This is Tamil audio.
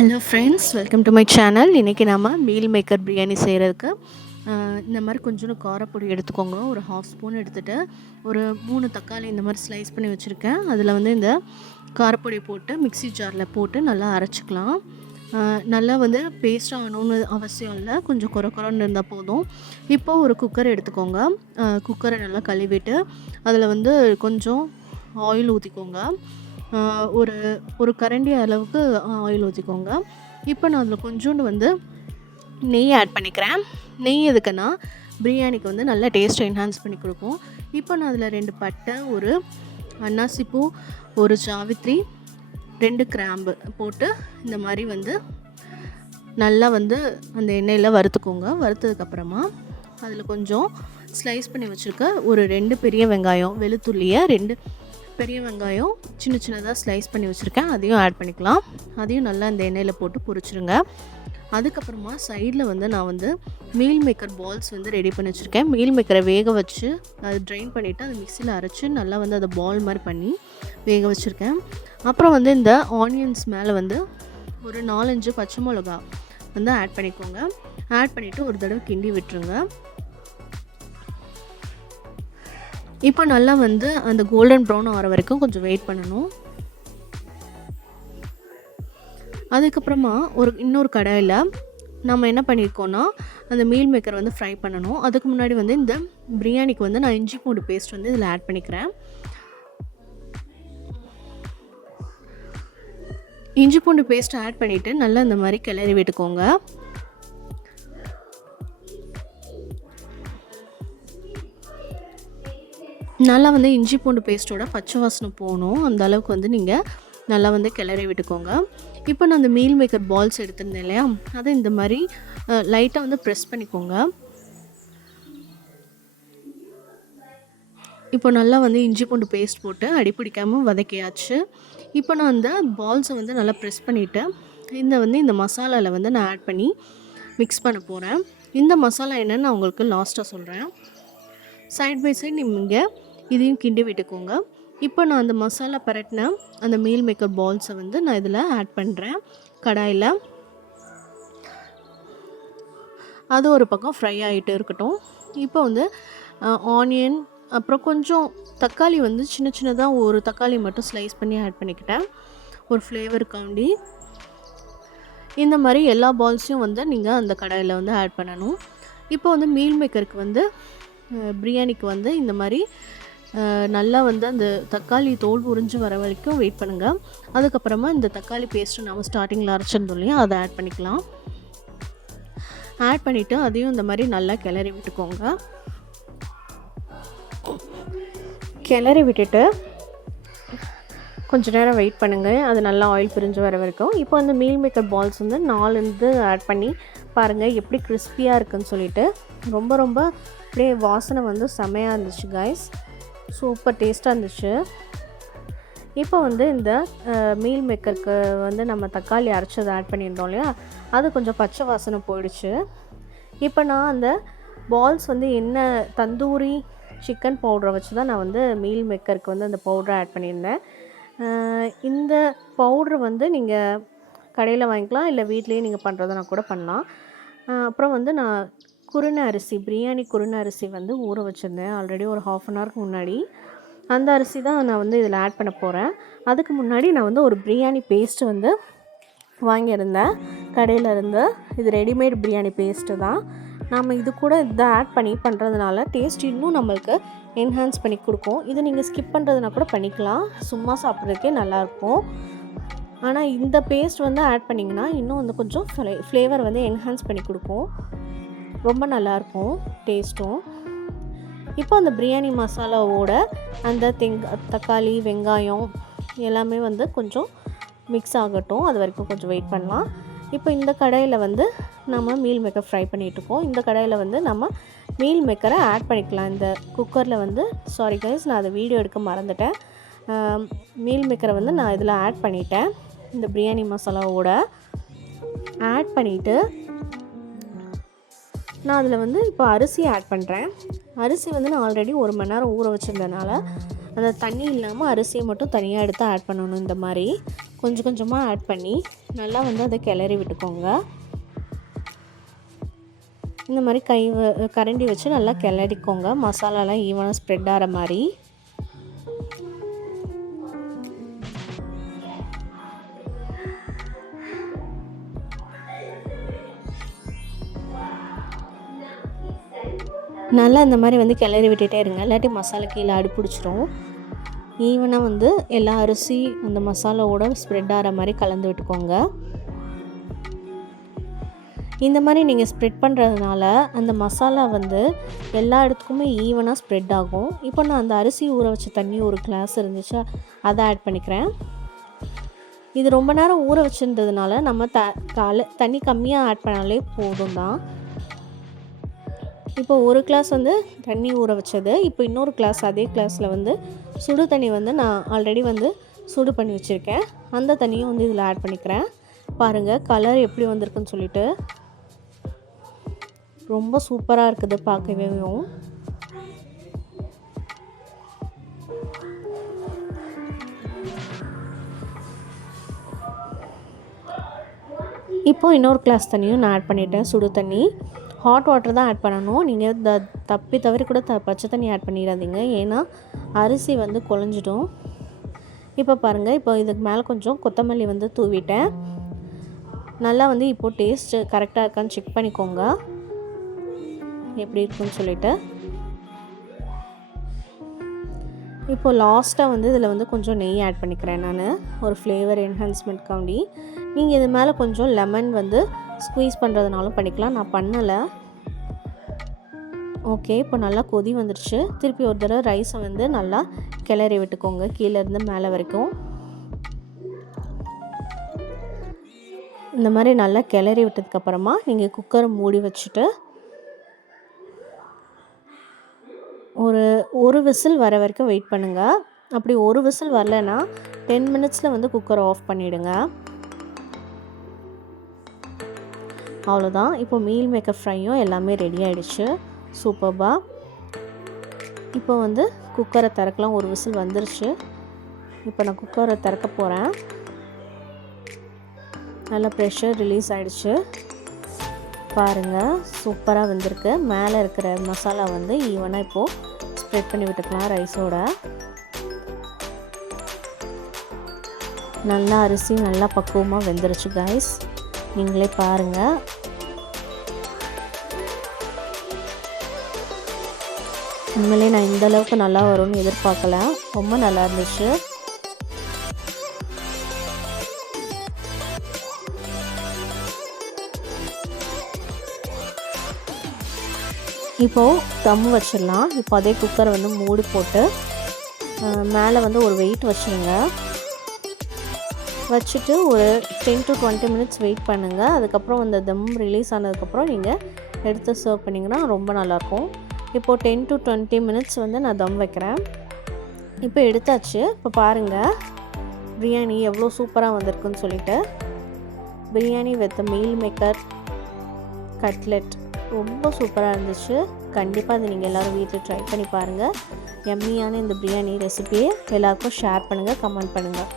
Hello friends, welcome to my channel. இன்றைக்கி நம்ம மீல் மேக்கர் பிரியாணி செய்கிறதுக்கு இந்த மாதிரி கொஞ்சோண்டு காரப்பொடி எடுத்துக்கோங்க. ஒரு 1/2 ஸ்பூன் எடுத்துகிட்டு ஒரு 3 தக்காளி இந்த மாதிரி ஸ்லைஸ் பண்ணி வச்சுருக்கேன். அதில் வந்து இந்த காரப்பொடி போட்டு மிக்ஸி ஜாரில் போட்டு நல்லா அரைச்சிக்கலாம். நல்லா வந்து பேஸ்ட் ஆகணும்னு அவசியம் இல்லை, கொஞ்சம் குறைன்னு இருந்தால் போதும். இப்போ ஒரு குக்கர் எடுத்துக்கோங்க. குக்கரை நல்லா கழுவிட்டு அதில் வந்து கொஞ்சம் ஆயில் ஊற்றிக்கோங்க. ஒரு ஒரு கரண்டி அளவுக்கு ஆயில் ஊற்றிக்கோங்க. இப்போ நான் அதில் கொஞ்சோண்டு வந்து நெய் ஆட் பண்ணிக்கிறேன். நெய் எதுக்குன்னா பிரியாணிக்கு வந்து நல்லா டேஸ்ட்டை என்ஹான்ஸ் பண்ணி கொடுக்கும். இப்போ நான் அதில் 2 பட்டை, ஒரு அன்னாசிப்பூ, ஒரு ஜாவித்ரி, 2 கிராம்பு போட்டு இந்த மாதிரி வந்து நல்லா வந்து அந்த எண்ணெயில் வறுத்துக்கோங்க. வறுத்ததுக்கப்புறமா அதில் கொஞ்சம் ஸ்லைஸ் பண்ணி வச்சுருக்க ஒரு 2 பெரிய வெங்காயம், வெளுத்துள்ளியை 2 பெரிய வெங்காயம் சின்ன சின்னதாக ஸ்லைஸ் பண்ணி வச்சுருக்கேன், அதையும் ஆட் பண்ணிக்கலாம். அதையும் நல்லா இந்த எண்ணெயில் போட்டு பொரிச்சிருங்க. அதுக்கப்புறமா சைடில் வந்து நான் வந்து மீல் மேக்கர் பால்ஸ் வந்து ரெடி பண்ணி வச்சுருக்கேன். மீல் மேக்கரை வேக வச்சு அது ட்ரைன் பண்ணிவிட்டு அதை மிக்சியில் அரைச்சி நல்லா வந்து அதை பால் மாதிரி பண்ணி வேக வச்சுருக்கேன். அப்புறம் வந்து இந்த ஆனியன்ஸ் மேலே வந்து ஒரு 4-5 பச்சை மிளகா வந்து ஆட் பண்ணிக்கோங்க. ஆட் பண்ணிவிட்டு ஒரு தடவை கிண்டி விட்டுருங்க. இப்போ நல்லா வந்து அந்த கோல்டன் ப்ரௌன் ஆகிற வரைக்கும் கொஞ்சம் வெயிட் பண்ணணும். அதுக்கப்புறமா இன்னொரு கடாயில் நம்ம என்ன பண்ணியிருக்கோன்னா அந்த மீல் மேக்கர் வந்து ஃப்ரை பண்ணணும். அதுக்கு முன்னாடி வந்து இந்த பிரியாணிக்கு வந்து நான் இஞ்சி பூண்டு பேஸ்ட் வந்து இதில் ஆட் பண்ணிக்கிறேன். இஞ்சி பூண்டு பேஸ்ட் ஆட் பண்ணிவிட்டு நல்லா இந்த மாதிரி கிளறி விட்டுக்கோங்க. நல்லா வந்து இஞ்சி பூண்டு பேஸ்ட்டோட பச்சை வாசனை போகணும், அந்த அளவுக்கு வந்து நீங்கள் நல்லா வந்து கிளறி விட்டுக்கோங்க. இப்போ நான் அந்த மீல் மேக்கர் பால்ஸ் எடுத்திருந்தேன் இல்லையா, அதை இந்த மாதிரி லைட்டாக வந்து ப்ரெஸ் பண்ணிக்கோங்க. இப்போ நல்லா வந்து இஞ்சி பூண்டு பேஸ்ட் போட்டு அடிப்பிடிக்காமல் வதக்கியாச்சு. இப்போ நான் அந்த பால்ஸை வந்து நல்லா ப்ரெஸ் பண்ணிவிட்டு இந்த மசாலாவில் வந்து நான் ஆட் பண்ணி மிக்ஸ் பண்ண போகிறேன். இந்த மசாலா என்னென்னு நான் உங்களுக்கு லாஸ்ட்டாக சொல்கிறேன். சைட் பை சைட் நீங்கள் இதையும் கிண்டி விட்டுக்கோங்க. இப்போ நான் அந்த மசாலா பரட்டின அந்த மீல் மேக்கர் பால்ஸை வந்து நான் இதில் ஆட் பண்ணுறேன் கடாயில். அது ஒரு பக்கம் ஃப்ரை ஆகிட்டு இருக்கட்டும். இப்போ வந்து ஆனியன், அப்புறம் கொஞ்சம் தக்காளி வந்து சின்ன சின்னதாக ஒரு தக்காளி மட்டும் ஸ்லைஸ் பண்ணி ஆட் பண்ணிக்கிட்டேன் ஒரு ஃப்ளேவருக்காண்டி. இந்த மாதிரி எல்லா பால்ஸையும் வந்து நீங்கள் அந்த கடாயில் வந்து ஆட் பண்ணணும். இப்போ வந்து மீல் மேக்கருக்கு வந்து பிரியாணிக்கு வந்து இந்த மாதிரி நல்லா வந்து அந்த தக்காளி தோல் உறிஞ்சு வர வரைக்கும் வெயிட் பண்ணுங்கள். அதுக்கப்புறமா இந்த தக்காளி பேஸ்ட்டு நம்ம ஸ்டார்டிங்கில் அரைச்சிருந்தோம் இல்லையா, அதை ஆட் பண்ணிக்கலாம். ஆட் பண்ணிவிட்டு அதையும் இந்த மாதிரி நல்லா கிளறி விட்டுக்கோங்க. கிளறி விட்டுட்டு கொஞ்சம் நேரம் வெயிட் பண்ணுங்கள், அது நல்லா ஆயில் பிரிஞ்சு வர வரைக்கும். இப்போ வந்து மீல் மேக்கர் பால்ஸ் வந்து 4 ஆட் பண்ணி பாருங்கள் எப்படி கிறிஸ்பியாக இருக்குதுன்னு சொல்லிட்டு. ரொம்ப அப்படியே வாசனை வந்து செமையாக இருந்துச்சு கைஸ், சூப்பர் டேஸ்ட்டாக இருந்துச்சு. இப்போ வந்து இந்த மீல் மேக்கருக்கு வந்து நம்ம தக்காளி அரைச்சதை ஆட் பண்ணியிருந்தோம் இல்லையா, அது கொஞ்சம் பச்சை வாசனை போயிடுச்சு. இப்போ நான் அந்த பால்ஸ் வந்து என்ன தந்தூரி சிக்கன் பவுடரை வச்சு தான் நான் வந்து மீல் மேக்கருக்கு வந்து அந்த பவுடரை ஆட் பண்ணியிருந்தேன். இந்த பவுட்ரு வந்து நீங்கள் கடையில் வாங்கிக்கலாம், இல்லை வீட்லேயே நீங்கள் பண்ணுறதுனா கூட பண்ணலாம். அப்புறம் வந்து நான் பிரியாணி குருணை அரிசி வந்து ஊற வச்சுருந்தேன் ஆல்ரெடி ஒரு 1/2 அன் ஹவருக்கு முன்னாடி. அந்த அரிசி தான் நான் வந்து இதில் ஆட் பண்ண போகிறேன். அதுக்கு முன்னாடி நான் வந்து ஒரு பிரியாணி பேஸ்ட்டு வந்து வாங்கியிருந்தேன் கடையில் இருந்து. இது ரெடிமேட் பிரியாணி பேஸ்ட்டு தான். நம்ம இது கூட இதை ஆட் பண்ணி பண்ணுறதுனால டேஸ்ட் இன்னும் நம்மளுக்கு என்ஹான்ஸ் பண்ணி கொடுக்கும். இதை நீங்கள் ஸ்கிப் பண்ணுறதுனா கூட பண்ணிக்கலாம், சும்மா சாப்பிட்றதுக்கே நல்லாயிருக்கும். ஆனால் இந்த பேஸ்ட் வந்து ஆட் பண்ணிங்கன்னா இன்னும் வந்து கொஞ்சம் ஃப்ளேவர் வந்து என்ஹான்ஸ் பண்ணி கொடுக்கும், ரொம்ப நல்லாயிருக்கும் டேஸ்ட்டும். இப்போ அந்த பிரியாணி மசாலாவோட அந்த தக்காளி வெங்காயம் எல்லாமே வந்து கொஞ்சம் மிக்ஸ் ஆகட்டும், அது வரைக்கும் கொஞ்சம் வெயிட் பண்ணலாம். இப்போ இந்த கடாயில் வந்து நம்ம மீல் மேக்கர் ஃப்ரை பண்ணிகிட்ருக்கோம். இந்த கடாயில் வந்து நம்ம மீல் மேக்கரை ஆட் பண்ணிக்கலாம். இந்த குக்கரில் வந்து சாரி கைஸ், நான் அதை வீடியோ எடுக்க மறந்துட்டேன். மீல் மேக்கரை வந்து நான் இதில் ஆட் பண்ணிட்டேன். இந்த பிரியாணி மசாலாவோட ஆட் பண்ணிவிட்டு நான் அதில் வந்து இப்போ அரிசி ஆட் பண்ணுறேன். அரிசி வந்து நான் ஆல்ரெடி 1 மணி நேரம் ஊற வச்சுருந்தனால அந்த தண்ணி இல்லாமல் அரிசியை மட்டும் தனியாக எடுத்து ஆட் பண்ணணும். இந்த மாதிரி கொஞ்சம் கொஞ்சமாக ஆட் பண்ணி நல்லா வந்து அதை கிளறி விட்டுக்கோங்க. இந்த மாதிரி கரண்டி வச்சு நல்லா கிளறிக்கோங்க, மசாலாலாம் ஈவனாக ஸ்ப்ரெட் ஆகிற மாதிரி. நல்லா இந்த மாதிரி வந்து கிளறி விட்டுட்டே இருங்க, இல்லாட்டி மசாலா கீழே அடிப்பிடிச்சிரும். ஈவனாக வந்து எல்லா அரிசி அந்த மசாலாவோட ஸ்ப்ரெட் ஆகிற மாதிரி கலந்து விட்டுக்கோங்க. இந்த மாதிரி நீங்கள் ஸ்ப்ரெட் பண்ணுறதுனால அந்த மசாலா வந்து எல்லா இடத்துக்குமே ஈவனாக ஸ்ப்ரெட் ஆகும். இப்போ நான் அந்த அரிசி ஊற வச்ச தண்ணி ஒரு கிளாஸ் இருந்துச்சு, அதை ஆட் பண்ணிக்கிறேன். இது ரொம்ப நேரம் ஊற வச்சுருந்ததுனால நம்ம தண்ணி கம்மியாக ஆட் பண்ணாலே போதும் தான். இப்போ ஒரு கிளாஸ் வந்து தண்ணி ஊற வச்சது, இப்போ இன்னொரு கிளாஸ் அதே கிளாஸில் வந்து சுடு தண்ணி வந்து நான் ஆல்ரெடி வந்து சூடு பண்ணி வச்சுருக்கேன், அந்த தண்ணியும் வந்து இதில் ஆட் பண்ணிக்கிறேன். பாருங்கள் கலர் எப்படி வந்திருக்குன்னு சொல்லிட்டு, ரொம்ப சூப்பராக இருக்குது பார்க்கவே. இப்போது இன்னொரு கிளாஸ் தண்ணியும் நான் ஆட் பண்ணிட்டேன், சுடு தண்ணி. ஹாட் வாட்டர் தான் ஆட் பண்ணணும். நீங்கள் தப்பி தவறி கூட பச்சை தண்ணி ஆட் பண்ணிடாதீங்க, ஏன்னா அரிசி வந்து குழஞ்சிடும். இப்போ பாருங்கள், இப்போ இதுக்கு மேலே கொஞ்சம் கொத்தமல்லி வந்து தூவிட்டேன். நல்லா வந்து இப்போது டேஸ்ட்டு கரெக்டாக இருக்கான்னு செக் பண்ணிக்கோங்க, எப்படி இருக்குன்னு சொல்லிவிட்டு. இப்போது லாஸ்ட்டாக வந்து இதில் வந்து கொஞ்சம் நெய் ஆட் பண்ணிக்கிறேன் நான், ஒரு ஃப்ளேவர் என்ஹான்ஸ்மெண்ட்காண்டி. நீங்கள் இது மேலே கொஞ்சம் லெமன் வந்து ஸ்குவீஸ் பண்ணுறதுனாலும் பண்ணிக்கலாம், நான் பண்ணலை. ஓகே, இப்போ நல்லா கொதி வந்துடுச்சு. திருப்பி ஒரு தடவை ரைஸை வந்து நல்லா கிளறி விட்டுக்கோங்க, கீழேருந்து மேலே வரைக்கும். இந்த மாதிரி நல்லா கிளறி விட்டதுக்கப்புறமா நீங்கள் குக்கரை மூடி வச்சுட்டு ஒரு விசில் வர வரைக்கும் வெயிட் பண்ணுங்கள். அப்படி ஒரு விசில் வரலைன்னா 10 மினிட்ஸில் வந்து குக்கரை ஆஃப் பண்ணிவிடுங்க. அவ்வளோதான். இப்போ மீல் மேக்கர் ஃப்ரையும் எல்லாமே ரெடி ஆகிடுச்சு சூப்பர்பாக. இப்போ வந்து குக்கரை திறக்கலாம், ஒரு விசில் வந்துருச்சு. இப்போ நான் குக்கரை திறக்க போகிறேன். நல்லா ப்ரெஷர் ரிலீஸ் ஆகிடுச்சு பாருங்கள், சூப்பராக வந்திருக்கு. மேலே இருக்கிற மசாலா வந்து ஈவனாக இப்போது ஸ்ப்ரெட் பண்ணி விட்டுக்கலாம் ரைஸோட. நல்லா அரிசி நல்லா பக்குவமாக வெந்துருச்சு கைஸ், நீங்களே பாருங்கள். உண்மையிலே நான் இந்த அளவுக்கு நல்லா வரும்னு எதிர்பார்க்கல, ரொம்ப நல்லா இருந்துச்சு. இப்போது தம் வச்சிடலாம். இப்போ அதே குக்கரை வந்து மூடி போட்டு மேலே வந்து ஒரு வெயிட் வச்சுருங்க. வச்சுட்டு ஒரு 10 to 20 மினிட்ஸ் வெயிட் பண்ணுங்கள். அதுக்கப்புறம் அந்த தம் ரிலீஸ் ஆனதுக்கப்புறம் நீங்கள் எடுத்து சர்வ் பண்ணிங்கன்னா ரொம்ப நல்லாயிருக்கும். இப்போது 10 to 20 மினிட்ஸ் வந்து நான் தம் வைக்கிறேன். இப்போ எடுத்தாச்சு. இப்போ பாருங்கள் பிரியாணி எவ்வளோ சூப்பராக வந்திருக்குன்னு சொல்லிட்டு. Biryani with meal maker cutlet ரொம்ப சூப்பராக இருந்துச்சு. கண்டிப்பாக அது நீங்கள் எல்லோரும் வீட்டில் ட்ரை பண்ணி பாருங்கள். எம்மியான இந்த பிரியாணி ரெசிபியை எல்லாருக்கும் ஷேர் பண்ணுங்கள், கமெண்ட் பண்ணுங்கள்.